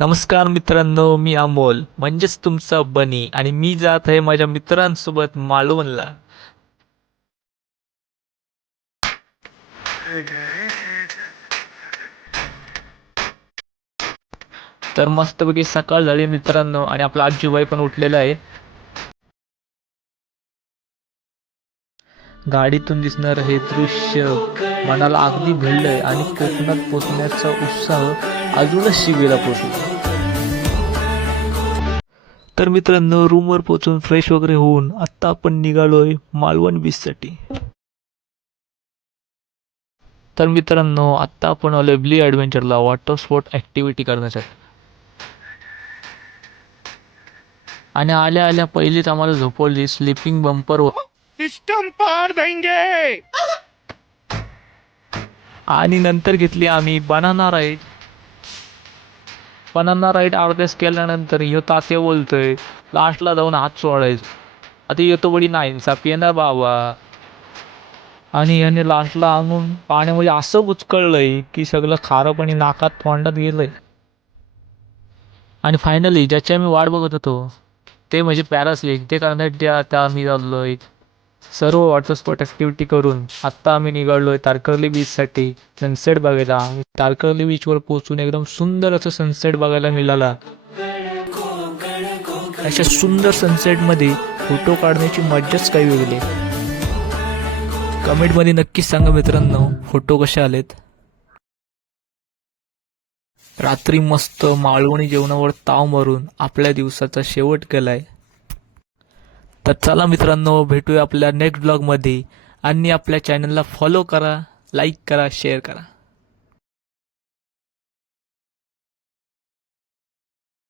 नमस्कार मित्रांनो, मी अमोल म्हणजेच तुमचा बनी आणि मी जात आहे माझ्या मित्रांसोबत मालवणला. तर मस्तपैकी सकाळ झाली मित्रांनो आणि आपला आजीबाई पण उठलेला आहे. गाडीतून दिसणार हे दृश्य मनाला अगदी भिडलंय आणि कोकणात पोचण्याचा उत्साह अजूनच शिगेला पोचला. तर मित्रांनो, रूमवर पोहोचून फ्रेश वगैरे होऊन आत्ता आपण निघालोय मालवण बीचसाठी. तर मित्रांनो, आत्ता आपण आलोय ब्ली ॲडव्हेंचरला वॉटर स्पोर्ट ॲक्टिव्हिटी करण्यासाठी. आणि आल्या आल्या पहिलीच आम्हाला झोपवली स्लीपिंग बंपर सिस्टम पार देंगे. आणि नंतर घेतली आम्ही बनाना राईड. बनाना राईड अर्ध्यास केल्यानंतर ह्यो तात्या बोलतोय लास्टला जाऊन हात सोडायचं. आता येतो बडी नाही इन्साफ ना बाबा. आणि याने लास्टला आणून पाण्यामध्ये असं बुचकळलंय की सगळं खारं पाणी नाकात तोंडात गेलंय. आणि फायनली ज्याची आम्ही वाट बघत होतो ते म्हणजे पॅरासेलिंग, ते करण्यासाठी आता आम्ही चाललोय. सर्व वॉटर स्पोर्ट ॲक्टिव्हिटी करून आत्ता आम्ही निघालोय तारकर्ली बीचसाठी सनसेट बघायला. तारकर्ली बीचवर पोहोचून एकदम सुंदर असं सनसेट बघायला मिळाला. अशा सुंदर सनसेटमध्ये फोटो काढण्याची मजाच काही वेगळी. कमेंटमध्ये नक्कीच सांगा मित्रांनो, फोटो कसे आलेत. रात्री मस्त मालवणी जेवणावर ताव मारून आपल्या दिवसाचा शेवट केलाय. तर चला मित्रांनो, भेटूया आपल्या नेक्स्ट ब्लॉगमध्ये. आणि आपल्या चॅनलला फॉलो करा, लाईक करा, शेअर करा.